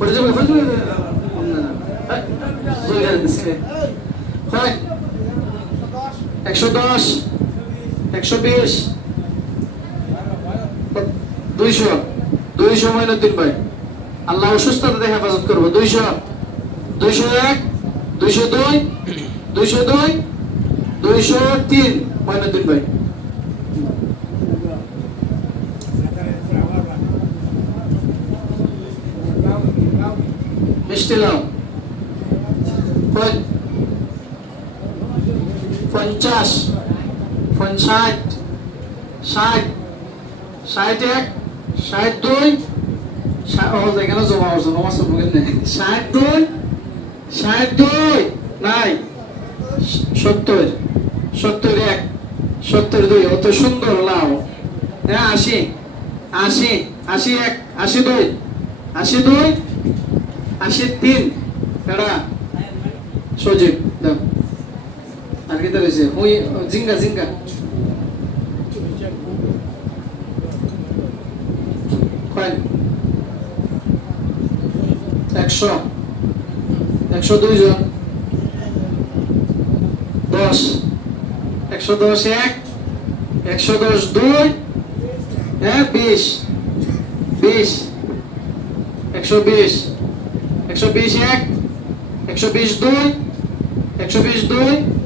পড়ে যাবে হয় 110 120 200 200 মঈনুদ্দিন ভাই আল্লাহ সুস্থতা দেখে হেফাজত করবো 200 201 202 202 203 মঈনুদ্দিন ভাই মিষ্টি লাও 50 50 60 61 62 এখানে জমা হচ্ছে নমাজ পড়বেন 62 62 নাই 70 71 72 অত সুন্দর লাও হ্যাঁ 80 80 81 82 82 83 এরা সজীব দাও আর কি রয়েছে ওই জিঙ্গা জিঙ্গা কয় 100 102 জন 10 110 1 110 2 হ্যাঁ 20 20 120 120 1 120 2 120 2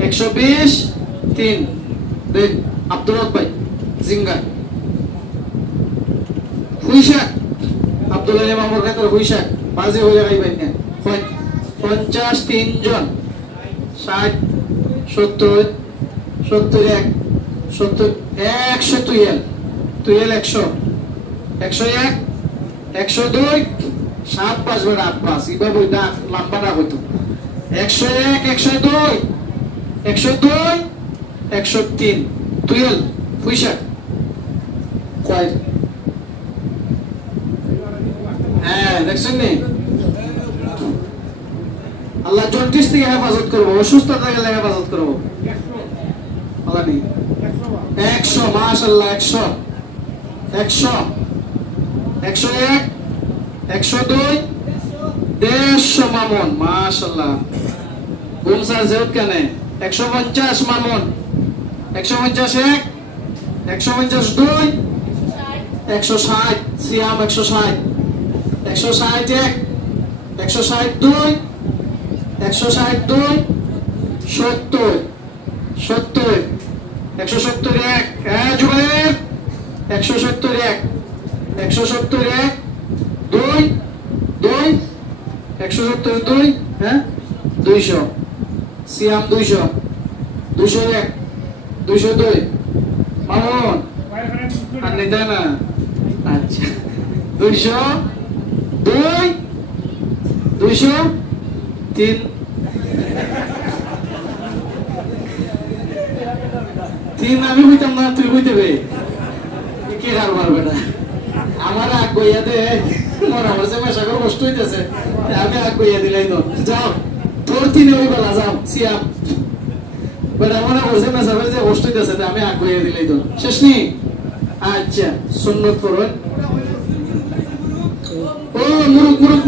120 3 দেখ আব্দুল রব ভাই জিঙ্গা হুইশা আব্দুল্লাহ মামুর খাতর হুইশা বাজে হয়ে যাই না 50 3 জন 60 70 71 70 100 তুইল 100 101 102 7 5 বেড়া 8 5 এইভাবে না লম্বা না হইতো 101 102 102 103 তুইল হুইশা কয় হ্যাঁ দেখছেন নি আল্লাহ জন্ডিস থেকে হেফাজত করবো অসুস্থতা গেলে হেফাজত করবো আল্লাহ নেই 100 মাশাআল্লাহ 100 100 101 102 150 মামুন মাশাআল্লাহ গুমসা জেউত কেন 150 মামুন 150 1 150 2 160 সিয়াম 160 160 1 162 162 70 70 171 হ্যাঁ জুবাইর 171 171 2 2 172 হ্যাঁ 200 সিয়াম 200 201 202 মামুন আর নিতে না আচ্ছা 200 2 200 3 3 আমি হইতাম না তুই হইতে বে কে হার মারবে না আমার আগ গইয়া দে মোর আমার যে মেশা করে কষ্ট হইতেছে আমি আগ গইয়া দিলাই তো যাও তোর 3 ওই বেলা যাও সিয়াম বড় আমার যে মেশা করে যে কষ্ট হইতেছে আমি আগ গইয়া দিলাই তো শেষ নি আচ্ছা সুন্নাত পড়ুন ও মুরুক মুরুক